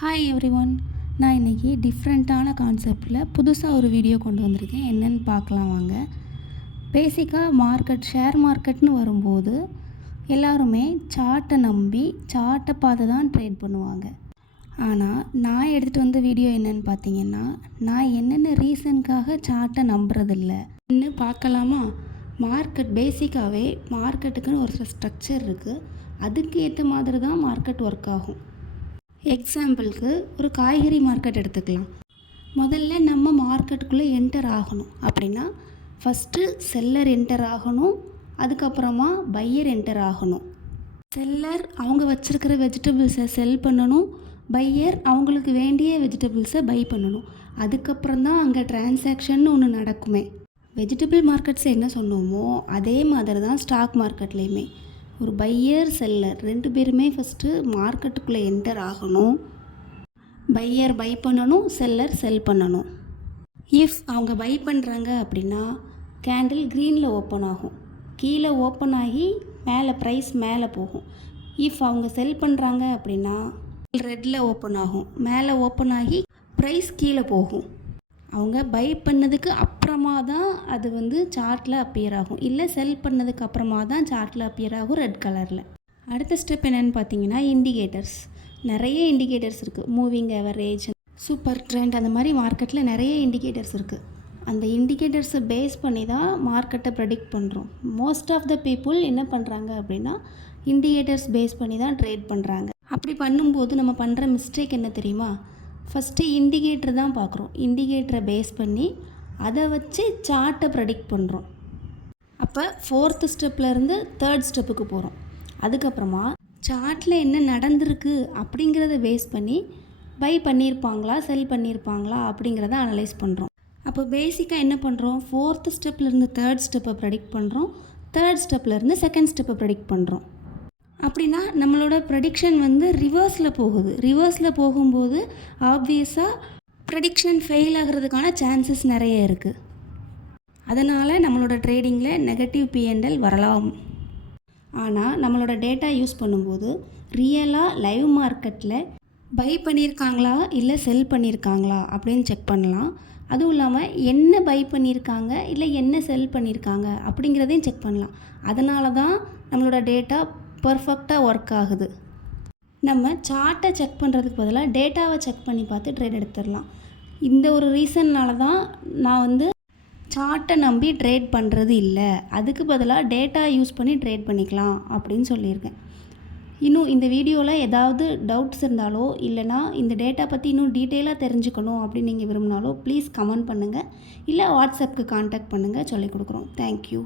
Hi everyone. நான் இன்றைக்கி டிஃப்ரெண்ட்டான கான்செப்டில் புதுசாக ஒரு வீடியோ கொண்டு வந்திருக்கேன். என்னென்னு பார்க்கலாம் வாங்க. பேசிக்காக ஷேர் மார்க்கெட்னு வரும்போது எல்லாருமே சார்ட்டை நம்பி சார்ட்டை பார்த்து தான் ட்ரேட் பண்ணுவாங்க. ஆனால் நான் எடுத்துகிட்டு வந்த வீடியோ என்னென்னு பார்த்தீங்கன்னா, நான் என்னென்ன ரீசனுக்காக சார்ட்டை நம்புறதில்ல இன்னும் பார்க்கலாமா? பேசிக்காகவே மார்க்கெட்டுக்குன்னு ஒரு சில ஸ்ட்ரக்சர் இருக்குது. அதுக்கு ஏற்ற மாதிரி தான் மார்க்கெட் ஒர்க் ஆகும். எக்ஸாம்பிளுக்கு ஒரு காய்கறி மார்க்கெட் எடுத்துக்கலாம். முதல்ல நம்ம மார்க்கெட்டுக்குள்ளே என்டர் ஆகணும் அப்படின்னா ஃபஸ்ட்டு செல்லர் என்டர் ஆகணும், அதுக்கப்புறமா பையர் என்டர் ஆகணும். செல்லர் அவங்க வச்சுருக்கிற வெஜிடபிள்ஸை செல் பண்ணணும், பையர் அவங்களுக்கு வேண்டிய வெஜிடபிள்ஸை பை பண்ணணும். அதுக்கப்புறம் தான் அங்கே டிரான்சாக்ஷன் ஒன்று நடக்குமே. வெஜிடபிள் மார்க்கெட்ஸ் என்ன சொன்னோமோ அதே மாதிரி தான் ஸ்டாக் மார்க்கெட்லேயுமே ஒரு பையர் செல்லர் 2 பேருமே ஃபஸ்ட்டு மார்க்கெட்டுக்குள்ளே என்டர் ஆகணும். பையர் பை பண்ணணும், செல்லர் செல் பண்ணணும். இஃப் அவங்க பை பண்ணுறாங்க அப்படின்னா கேண்டில் க்ரீனில் ஓப்பன் ஆகும், கீழே ஓப்பன் ஆகி மேலே ப்ரைஸ் மேலே போகும். இஃப் அவங்க செல் பண்ணுறாங்க அப்படின்னா ரெட்டில் ஓப்பன் ஆகும், மேலே ஓப்பன் ஆகி ப்ரைஸ் கீழே போகும். அவங்க பை பண்ணதுக்கு அப்புறமா தான் அது சார்ட்டில் அப்பியர் ஆகும், இல்லை செல் பண்ணதுக்கு அப்புறமா தான் சார்ட்டில் அப்பியர் ஆகும் ரெட் கலரில். அடுத்த ஸ்டெப் என்னென்னு பார்த்தீங்கன்னா இண்டிகேட்டர்ஸ். நிறைய இண்டிகேட்டர்ஸ் இருக்குது. மூவிங் ஆவரேஜ், சூப்பர் ட்ரெண்ட், அந்த மாதிரி மார்க்கெட்டில் நிறைய இண்டிகேட்டர்ஸ் இருக்குது. அந்த இண்டிகேட்டர்ஸை பேஸ் பண்ணி தான் மார்க்கெட்டை ப்ரெடிக்ட் பண்ணுறோம். மோஸ்ட் ஆஃப் த பீப்புள் என்ன பண்ணுறாங்க அப்படின்னா இண்டிகேட்டர்ஸ் பேஸ் பண்ணி தான் ட்ரேட் பண்ணுறாங்க. அப்படி பண்ணும்போது நம்ம பண்ணுற மிஸ்டேக் என்ன தெரியுமா? ஃபஸ்ட்டு இண்டிகேட்டர் தான் பார்க்குறோம். இண்டிகேட்டரை பேஸ் பண்ணி அதை வச்சு சார்ட்டை ப்ரெடிக்ட் பண்ணுறோம். அப்போ 4th ஸ்டெப்லேருந்து 3rd ஸ்டெப்புக்கு போகிறோம். அதுக்கப்புறமா சார்ட்டில் என்ன நடந்திருக்கு அப்படிங்கிறத பேஸ் பண்ணி பை பண்ணியிருப்பாங்களா செல் பண்ணியிருப்பாங்களா அப்படிங்கிறத அனலைஸ் பண்ணுறோம். அப்போ பேசிக்காக என்ன பண்ணுறோம்? 4th ஸ்டெப்லேருந்து 3rd ஸ்டெப்பை ப்ரெடிக்ட் பண்ணுறோம், 3rd ஸ்டெப்லேருந்து 2nd ஸ்டெப்பை ப்ரெடிக்ட் பண்ணுறோம். அப்படின்னா நம்மளோட ப்ரெடிக்ஷன் ரிவர்ஸில் போகுது. ரிவர்ஸில் போகும்போது ஆப்வியஸாக ப்ரெடிக்ஷன் ஃபெயில் ஆகிறதுக்கான சான்சஸ் நிறைய இருக்குது. அதனால் நம்மளோட ட்ரேடிங்கில் நெகட்டிவ் P&L வரலாம். ஆனால் நம்மளோட டேட்டா யூஸ் பண்ணும்போது ரியலாக லைவ் மார்க்கெட்டில் பை பண்ணியிருக்காங்களா இல்லை செல் பண்ணியிருக்காங்களா அப்படின்னு செக் பண்ணலாம். அதுவும் இல்லாமல் என்ன பை பண்ணியிருக்காங்க இல்லை என்ன செல் பண்ணியிருக்காங்க அப்படிங்கிறதையும் செக் பண்ணலாம். அதனால தான் நம்மளோட டேட்டா பர்ஃபெக்டாக ஒர்க் ஆகுது. நம்ம சார்ட்டை செக் பண்ணுறதுக்கு பதிலாக டேட்டாவை செக் பண்ணி பார்த்து ட்ரேட் எடுத்துடலாம். இந்த ஒரு ரீசன்னால தான் நான் சார்ட்டை நம்பி ட்ரேட் பண்ணுறது இல்லை, அதுக்கு பதிலாக டேட்டா யூஸ் பண்ணி ட்ரேட் பண்ணிக்கலாம் அப்படின்னு சொல்லியிருக்கேன். இன்னும் இந்த வீடியோவில் ஏதாவது டவுட்ஸ் இருந்தாலோ இல்லைனா இந்த டேட்டா பற்றி இன்னும் டீட்டெயிலாக தெரிஞ்சுக்கணும் அப்படின்னு நீங்கள் விரும்பினாலோ ப்ளீஸ் கமெண்ட் பண்ணுங்கள், இல்லை வாட்ஸ்அப்புக்கு கான்டாக்ட் பண்ணுங்கள், சொல்லிக் கொடுக்குறோம். தேங்க்யூ.